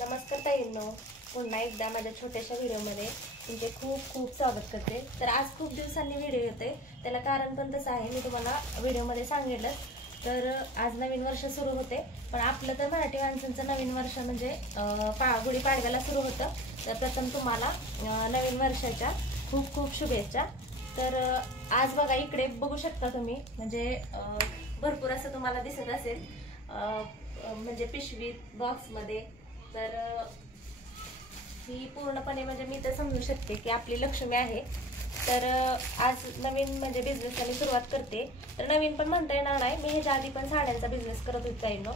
नमस्कार ताईंनो, पुन्हा एकदा माझ्या छोट्याशा व्हिडिओमध्ये तुमचे खूप खूप स्वागत करते। तर आज खूप दिवसांनी व्हिडिओ येते, त्याला कारण पण तसं आहे, मी तुम्हाला व्हिडिओमध्ये सांगितलं। तर आज नवीन वर्ष सुरू होते, पण आपलं तर मराठी माणसांचं नवीन वर्ष म्हणजे गुढी पाडव्याला सुरू होतं। तर प्रथम तुम्हाला नवीन वर्षाच्या खूप खूप शुभेच्छा। तर आज बघा इकडे बघू शकता तुम्ही, म्हणजे भरपूर असं तुम्हाला दिसत असेल, म्हणजे पिशवीत बॉक्समध्ये। तर ही पूर्णपणे म्हणजे मी तर समजू शकते की आपली लक्ष्मी आहे। तर आज नवीन म्हणजे बिझनेसला सुरुवात करते। तर नवीन पण म्हणता येणार नाही, मी ह्याच्या आधी पण साड्यांचा बिझनेस करत होते ना,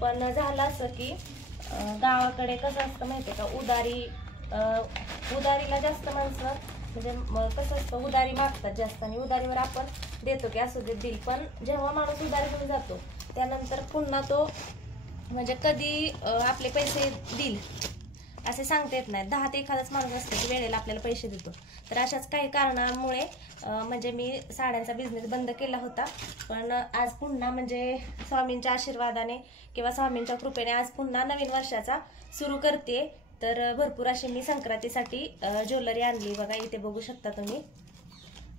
पण झालं असं की गावाकडे कसं असतं माहिती आहे का, उदारीला जास्त माणसं म्हणजे कसं असतं, उदारी मागतात जास्त आणि उदारीवर आपण देतो की असू दे दिल, पण जेव्हा माणूस उधारी घेऊन जातो त्यानंतर पुन्हा तो म्हणजे कधी आपले पैसे देईल असे सांगता येत नाही। 10 ते एखादाच माणूस असतो की वेळेला आपल्याला पैसे देतो। तर अशाच काही कारणामुळे म्हणजे मी साड्यांचा बिझनेस बंद केला होता, पण आज पुन्हा म्हणजे स्वामींच्या आशीर्वादाने किंवा स्वामींच्या कृपेने आज पुन्हा नवीन वर्षाचा सुरू करते। तर भरपूर अशी मी संक्रांतीसाठी ज्वेलरी आणली बघा, इथे बघू शकता तुम्ही।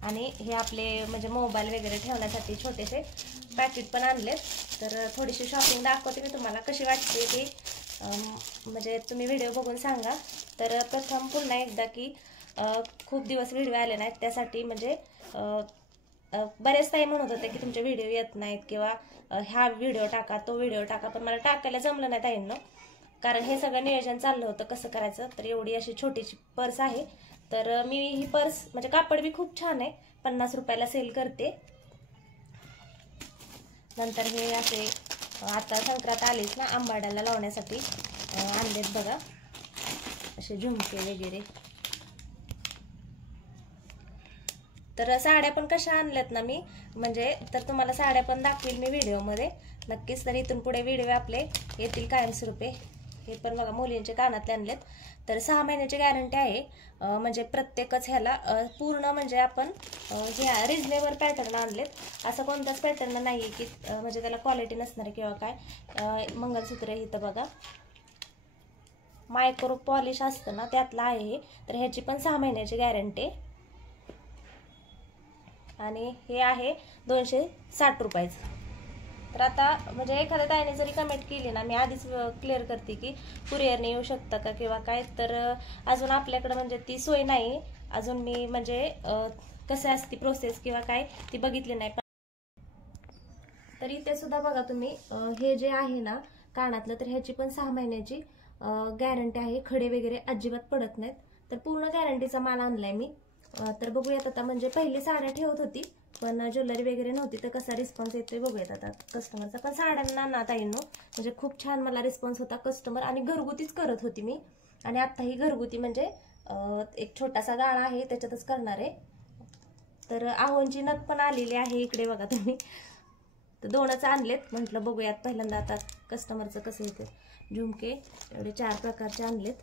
आणि हे आपले म्हणजे मोबाईल वगैरे ठेवण्यासाठी छोटेसे पॅकेट पण आणलेत। तर थोडीशी शॉपिंग दाखवते मी तुम्हाला, कशी वाटते ते म्हणजे तुम्ही व्हिडिओ बघून सांगा। तर प्रथम पुन्हा एकदा की खूप दिवस व्हिडिओ आले नाहीत, त्यासाठी म्हणजे बरेच ताई म्हणत होते की तुमचे व्हिडिओ येत नाहीत किंवा हा व्हिडिओ टाका तो व्हिडिओ टाका, पण मला टाकायला जमलं नाही ताईंनो, कारण हे सगळं नियोजन चाललं होतं कसं करायचं। तर एवढी अशी छोटीशी पर्स आहे, तर मी ही पर्स म्हणजे कापड बी खूप छान आहे, 50 रुपयाला सेल करते। नंतर हे असे आता संक्रांत आलीच ना, आंबाड्याला लावण्यासाठी आणलेत बघा असे झुमके वगैरे। तर साड्या पण कशा आणल्यात ना मी, म्हणजे तर तुम्हाला साड्या पण दाखवेल मी व्हिडिओमध्ये नक्कीच। तर इथून पुढे व्हिडिओ आपले येतील कायमस्वरूपी। हे पण बघा मुलींचे कानातले आणलेत, तर 6 महिन्याची गॅरंटी आहे। म्हणजे प्रत्येकच ह्याला पूर्ण म्हणजे आपण हे रिजनेबल पॅटर्न आणलेत, असं कोणताच पॅटर्न नाही आहे की म्हणजे त्याला क्वालिटी नसणार किंवा काय। मंगलसूत्र इथं बघा मायक्रो पॉलिश असतं ना, त्यातलं आहे हे। तर ह्याची पण 6 महिन्याची गॅरंटी आणि हे आहे 260 रुपयाचं। तर आता म्हणजे एखाद्या ताईने जरी कमेंट केली ना, मी आधीच क्लिअर करते की कुरिअरने येऊ शकता का किंवा काय, तर अजून आपल्याकडे म्हणजे ती सोय नाही अजून। मी म्हणजे कसं असते प्रोसेस किंवा काय ती बघितली नाही। तर इथे सुद्धा बघा तुम्ही, हे जे आहे ना कानातलं, तर ह्याची पण 6 महिन्याची गॅरंटी आहे, खडे वगैरे अजिबात पडत नाहीत। तर पूर्ण गॅरंटीचा माल आणलाय मी। तर बघूयात आता, म्हणजे पहिली साड्या ठेवत होती पण ज्वेलरी वगैरे नव्हती, तर कसा रिस्पॉन्स येतोय बघूयात आता कस्टमरचा। पण साड्यांना ना ताईंनो म्हणजे खूप छान मला रिस्पॉन्स होता कस्टमर, आणि घरगुतीच करत होती मी। आणि आता ही घरगुती म्हणजे एक छोटासा गाळा आहे त्याच्यातच करणार आहे। तर आहोंची नथ पण आलेली आहे इकडे बघा तुम्ही, तर 2च आणलेत, म्हटलं बघूयात पहिल्यांदा आता कस्टमरचं कसं येतं। झुमके एवढे 4 प्रकारचे आणलेत,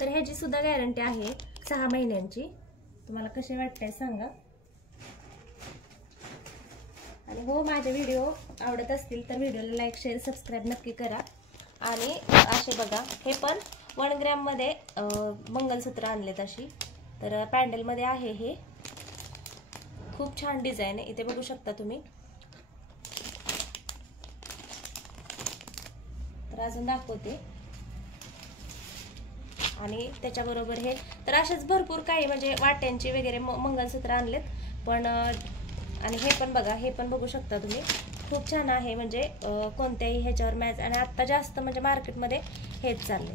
तर ह्याची सुद्धा गॅरंटी आहे 6 महिन्यांची। तुम्हाला कसे वाटतंय सांगा, आणि हो माझे व्हिडिओ आवडत असतील तर व्हिडिओला लाईक शेअर सबस्क्राईब नक्की करा। आणि असे बघा हे पण 1 ग्रॅम मध्ये मंगलसूत्र आणलेत अशी, तर पॅन्डलमध्ये आहे हे, खूप छान डिझाईन आहे, इथे बघू शकता तुम्ही। तर अजून दाखवते, आणि त्याच्याबरोबर हे, तर असेच भरपूर काही म्हणजे वाट्यांची वगैरे मंगलसूत्र आणलेत पण। आणि हे पण बघा, हे पण बघू शकता तुम्ही, खूप छान आहे, म्हणजे कोणत्याही ह्याच्यावर मॅच, आणि आत्ता जास्त म्हणजे मार्केटमध्ये हेच चालले।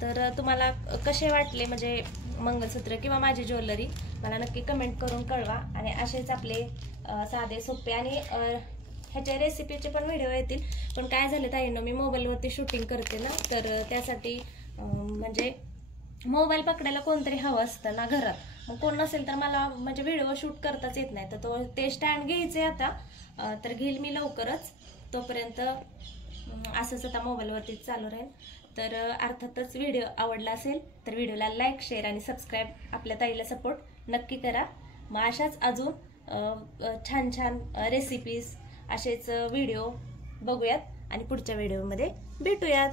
तर तुम्हाला कसे वाटले म्हणजे मंगलसूत्र किंवा माझी ज्वेलरी, मला नक्की कमेंट करून कळवा। आणि असेच आपले साधे सोपे आणि ह्याच्या रेसिपीचे पण व्हिडिओ येतील, पण काय झालं ताईंनो मी मोबाईलवरती शूटिंग करते ना, तर त्यासाठी म्हणजे मोबाईल पकडायला कोणतरी हवं असतं ना घरात, मग कोण नसेल तर मला म्हणजे व्हिडिओ शूट करताच येत नाही। तर ते स्टँड घ्यायचे आता, तर घेईल मी लवकरच, तोपर्यंत असंच आता मोबाईलवरतीच चालू राहील। तर अर्थातच व्हिडिओ आवडला असेल तर व्हिडिओला लाईक शेअर आणि सबस्क्राईब आपल्या ताईला सपोर्ट नक्की करा। मग अशाच अजून छान छान रेसिपीज असेच व्हिडिओ बघूयात आणि पुढच्या व्हिडिओमध्ये भेटूयात।